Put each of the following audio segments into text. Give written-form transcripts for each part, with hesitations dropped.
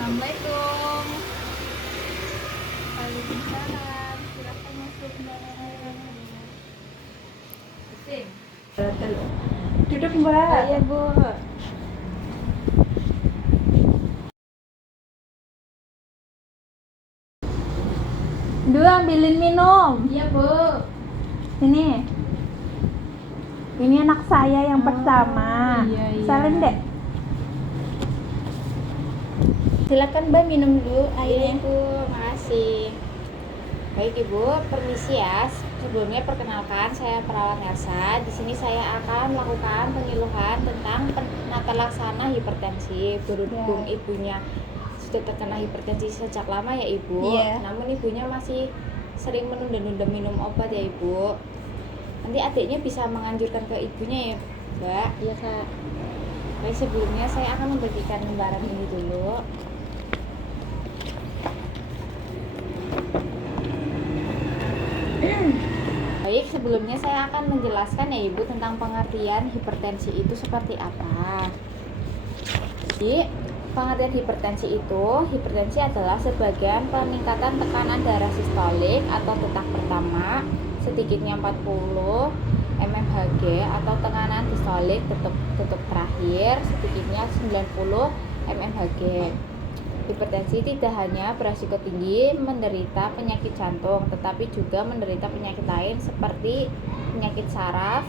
Assalamualaikum. Waalaikumsalam. Silakan masuk, Mbak. Sing. Duduk Mbak. Iya, Bu. Dulu ambilin minum. Iya, Bu. Ini anak saya yang pertama. iya. Salim dek. Silakan Mbak minum dulu airnya. Ibu, makasih. Baik Ibu, permisi ya. Sebelumnya perkenalkan, saya perawat Elsa. Di sini saya akan melakukan penyuluhan tentang penata laksana hipertensi. Berhubung ibunya sudah terkena hipertensi sejak lama ya Ibu. Iya. Namun ibunya masih sering menunda-nunda minum obat ya Ibu. Nanti adiknya bisa menganjurkan ke ibunya ya Mbak. Iya, Kak. Baik, sebelumnya saya akan membagikan lembaran ini dulu. Baik, sebelumnya saya akan menjelaskan ya Ibu tentang pengertian hipertensi itu seperti apa. Jadi, pengertian hipertensi adalah sebagian peningkatan tekanan darah sistolik atau detak pertama sedikitnya 40 mmHg atau tekanan distolik detak terakhir sedikitnya 90 mmHg. Hipertensi tidak hanya beresiko tinggi menderita penyakit jantung, tetapi juga menderita penyakit lain seperti penyakit saraf,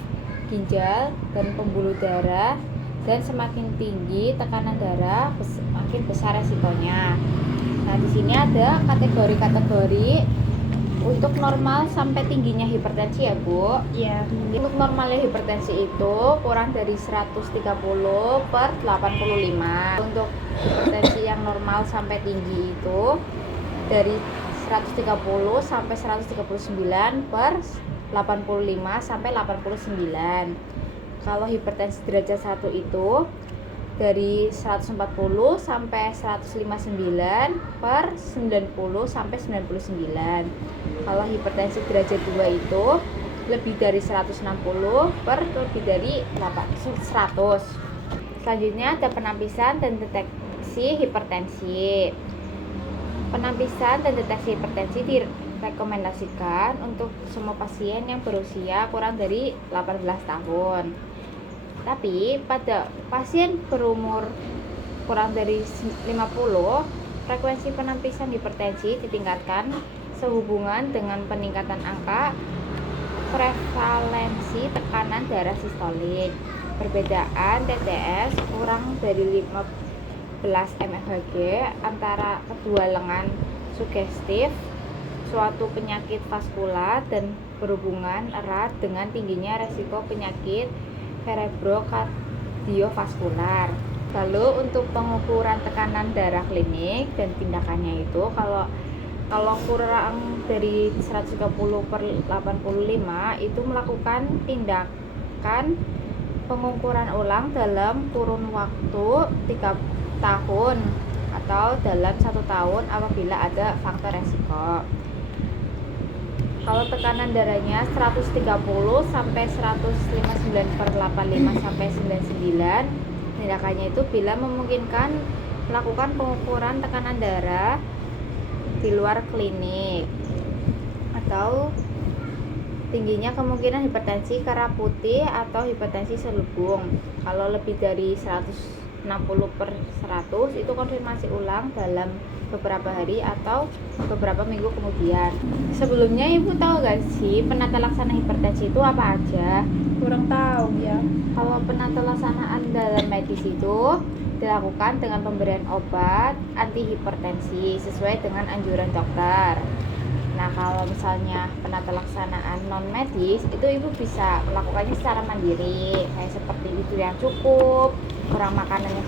ginjal, dan pembuluh darah. Dan semakin tinggi tekanan darah, semakin besar resikonya. Nah, di sini ada kategori-kategori untuk normal sampai tingginya hipertensi ya Bu. Iya. Untuk normalnya hipertensi itu kurang dari 130/85. Untuk hipertensi yang normal sampai tinggi itu dari 130 sampai 139/85 sampai 89. Kalau hipertensi derajat 1 itu dari 140 sampai 159/90 sampai 99. Kalau hipertensi derajat 2 itu lebih dari 160 per lebih dari 100. Selanjutnya ada penampisan dan deteksi hipertensi. Penampisan dan deteksi hipertensi direkomendasikan untuk semua pasien yang berusia kurang dari 18 tahun. Tapi pada pasien berumur kurang dari 50, frekuensi penampisan hipertensi ditingkatkan sehubungan dengan peningkatan angka prevalensi tekanan darah sistolik. Perbedaan TTS kurang dari 15 mmHg antara kedua lengan sugestif suatu penyakit vaskular dan berhubungan erat dengan tingginya resiko penyakit cerebrokardiovaskular. Lalu untuk pengukuran tekanan darah klinik dan tindakannya itu kalau kurang dari 130/85 itu melakukan tindakan pengukuran ulang dalam kurun waktu 3 tahun atau dalam 1 tahun apabila ada faktor resiko. Kalau tekanan darahnya 130 sampai 159/85 sampai 99, tindakannya itu bila memungkinkan melakukan pengukuran tekanan darah di luar klinik atau tingginya kemungkinan hipertensi darah putih atau hipertensi selubung. Kalau lebih dari 160/100 itu konfirmasi ulang dalam beberapa hari atau beberapa minggu kemudian. Sebelumnya Ibu tahu gak sih penata laksana hipertensi itu apa aja? Kurang tahu ya. Kalau penata laksanaan dalam medis itu dilakukan dengan pemberian obat anti hipertensi sesuai dengan anjuran dokter. Nah, kalau misalnya penata laksanaan non medis itu Ibu bisa melakukannya secara mandiri, kayak seperti tidur yang cukup, kurang makanan yang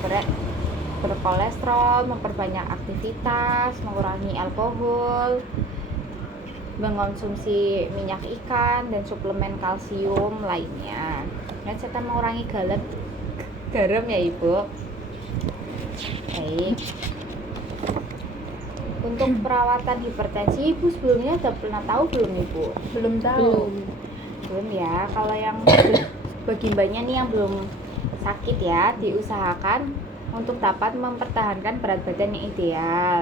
berkolesterol, memperbanyak aktivitas, mengurangi alkohol, mengkonsumsi minyak ikan dan suplemen kalsium lainnya, dan serta mengurangi garam ya Ibu. Baik. Untuk perawatan hipertensi, Ibu sebelumnya udah pernah tahu belum Ibu? Belum tahu. Belum ya. Kalau yang bagi mbaknya nih yang belum sakit ya, diusahakan untuk dapat mempertahankan berat badan yang ideal.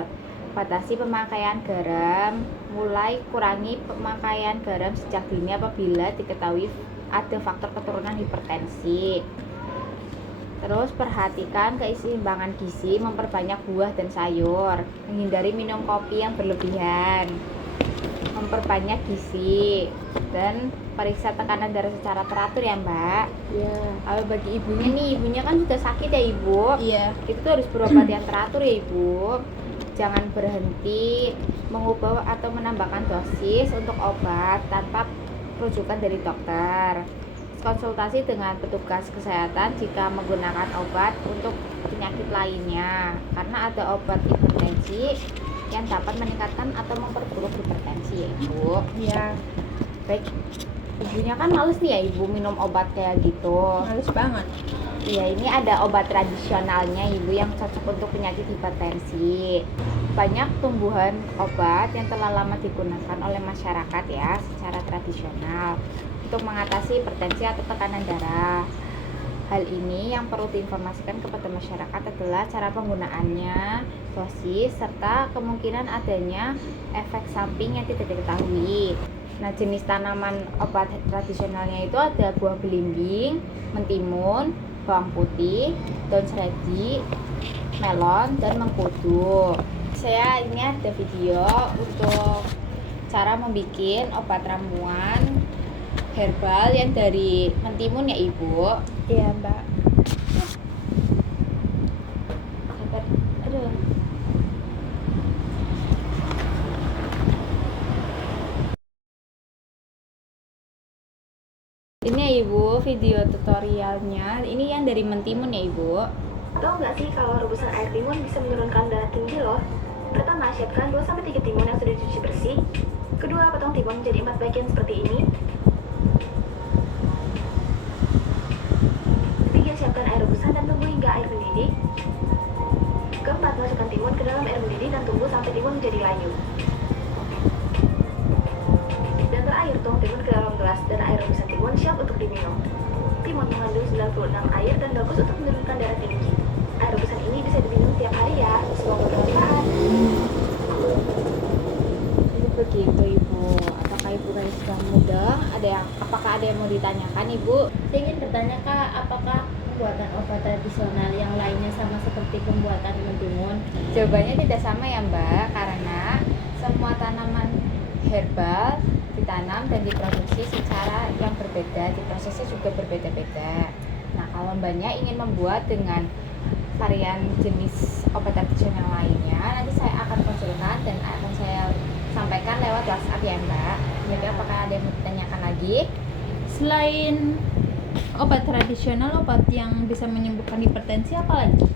Batasi pemakaian garam, mulai kurangi pemakaian garam sejak dini apabila diketahui ada faktor keturunan hipertensi. Terus perhatikan keseimbangan gizi, memperbanyak buah dan sayur, menghindari minum kopi yang berlebihan, memperbanyak gizi, dan periksa tekanan darah secara teratur ya Mbak. Iya. Kalau bagi ibunya nih, ibunya kan sudah sakit ya Ibu. Iya. Itu tuh harus berobat yang teratur ya Ibu. Jangan berhenti mengubah atau menambahkan dosis untuk obat tanpa rujukan dari dokter. Konsultasi dengan petugas kesehatan jika menggunakan obat untuk penyakit lainnya, karena ada obat hipertensi yang dapat meningkatkan atau memperburuk hipertensi ya Ibu. Iya. Baik, ibunya kan males nih ya Ibu minum obat kayak gitu. Males banget. Iya, ini ada obat tradisionalnya Ibu yang cocok untuk penyakit hipertensi. Banyak tumbuhan obat yang telah lama digunakan oleh masyarakat ya secara tradisional untuk mengatasi hipertensi atau tekanan darah. Hal ini yang perlu diinformasikan kepada masyarakat adalah cara penggunaannya, dosis, serta kemungkinan adanya efek samping yang tidak diketahui. Nah, jenis tanaman obat tradisionalnya itu ada buah belimbing, mentimun, bawang putih, daun seledri, melon, dan mengkudu. Saya ini ada video untuk cara membuat obat ramuan herbal yang dari mentimun ya Ibu. Iya Mbak. Aduh. Ini ya Ibu video tutorialnya. Ini yang dari mentimun ya Ibu. Tahu nggak sih kalau rebusan air timun bisa menurunkan darah tinggi loh? Pertama, siapkan 2-3 timun yang sudah dicuci bersih. Kedua, potong timun menjadi 4 bagian seperti ini. Ketiga, siapkan air rebusan dan tunggu hingga air mendidih. Keempat, masukkan timun ke dalam air mendidih dan tunggu sampai timun menjadi layu. Dan terakhir, tuang timun ke dalam gelas dan air rebusan timun siap untuk diminum. Timun mengandung 96 air dan bagus untuk menurunkan darah tinggi. Air rebusan ini bisa diminum tiap hari ya. Semoga bermanfaat. Jadi begitu Ibu. Apakah Ibu kayak sudah mudah? Apakah ada yang mau ditanyakan Ibu? Saya ingin bertanya Kak, apakah pembuatan obat tradisional yang lainnya sama seperti pembuatan mentimun? Jawabannya tidak sama ya Mbak, karena semua tanaman herbal ditanam dan diproduksi secara yang berbeda, diprosesnya juga berbeda-beda. Nah, kalau Mbaknya ingin membuat dengan varian jenis obat tradisional lainnya, nanti saya akan konsultan dan akan saya sampaikan lewat WhatsApp ya Mbak. Jadi apakah ada yang mau ditanyakan lagi? Selain obat tradisional, obat yang bisa menyembuhkan hipertensi apa lagi?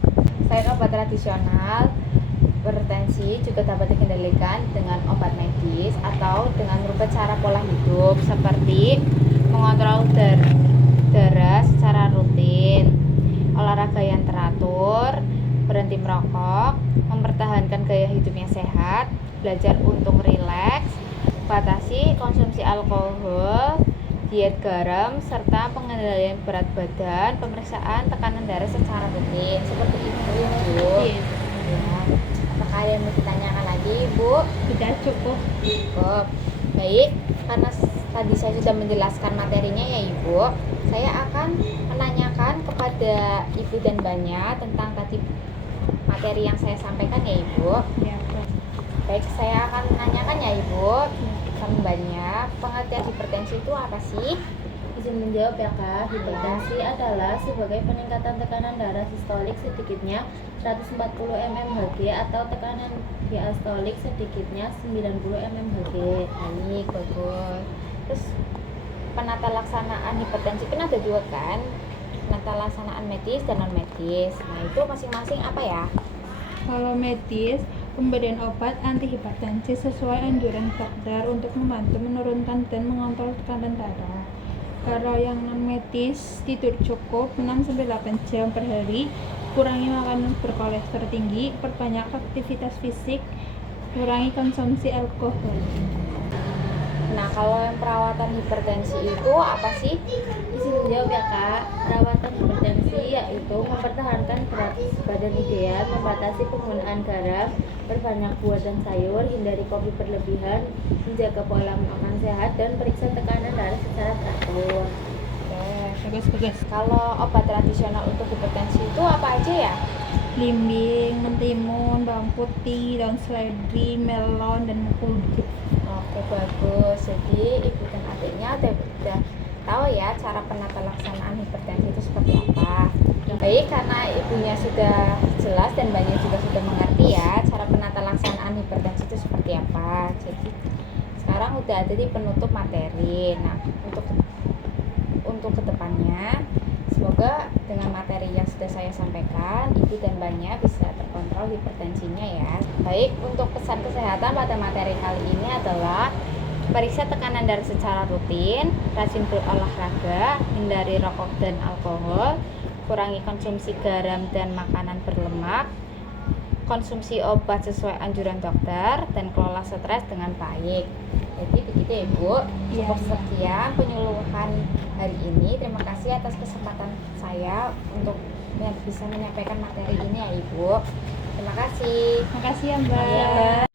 Selain obat tradisional, hipertensi juga dapat dikendalikan dengan obat medis atau dengan merubah cara pola hidup seperti mengontrol darah secara rutin, olahraga yang teratur, berhenti merokok, mempertahankan gaya hidup yang sehat, belajar untuk rileks, batasi konsumsi alkohol, diet garam, serta pengendalian berat badan, pemeriksaan tekanan darah secara rutin. Seperti itu Ibu. Ya. Apakah ada yang mau ditanyakan lagi Ibu? Tidak cukup. Cukup. Baik, karena tadi saya sudah menjelaskan materinya ya Ibu, saya akan menanyakan kepada Ibu dan Mbaknya tentang tadi materi yang saya sampaikan ya Ibu. Ya, Mbak. Baik, saya akan menanyakan ya Ibu sama Mbaknya, pengertian hipertensi itu apa sih? Izin menjawab ya Kak, hipertensi adalah sebagai peningkatan tekanan darah sistolik sedikitnya 140 mmHg atau tekanan diastolik sedikitnya 90 mmHg. Baik, bagus. Terus penata laksanaan hipertensi kan ada dua kan? Penata laksanaan medis dan non medis. Nah, itu masing-masing apa ya? Kalau medis, pemberian obat anti hipertensi sesuai anjuran dokter untuk membantu menurunkan dan mengontrol tekanan darah. Kalau yang non medis, tidur cukup 6-8 jam per hari, kurangi makanan berkolesterol tinggi, perbanyak aktivitas fisik, kurangi konsumsi alkohol. Nah, kalau yang perawatan hipertensi itu apa sih? Izin menjawab ya kak. Perawatan hipertensi yaitu mempertahankan berat badan ideal, membatasi penggunaan garam, berbanyak buah dan sayur, hindari kopi berlebihan, menjaga pola makan sehat, dan periksa tekanan darah secara teratur. Oke. Bagus. Kalau obat tradisional untuk hipertensi itu apa aja ya? Limbing, mentimun, bawang putih, daun seledri, melon, dan mengkudu. Oke, bagus. Jadi ibu dan adiknya udah tahu ya cara penata laksanaan hipertensi itu seperti apa. Baik, karena ibunya sudah jelas dan banyak juga sudah mengerti ya cara penata laksanaan hipertensi itu seperti apa. Jadi sekarang udah ada di penutup materi. Nah, untuk kedepannya semoga dengan materi yang sudah saya sampaikan, ibu dan banyak bisa terkontrol hipertensinya ya. Baik, untuk pesan kesehatan pada materi kali ini adalah periksa tekanan darah secara rutin, rajin berolahraga, hindari rokok dan alkohol, kurangi konsumsi garam dan makanan berlemak, konsumsi obat sesuai anjuran dokter, dan kelola stres dengan baik. Jadi begitu ya Bu. Cukup sekian penyuluhan hari ini. Terima kasih atas kesempatan saya untuk bisa menyampaikan materi ini ya Ibu. Terima kasih. Makasih ya Mbak. Iya, Mbak.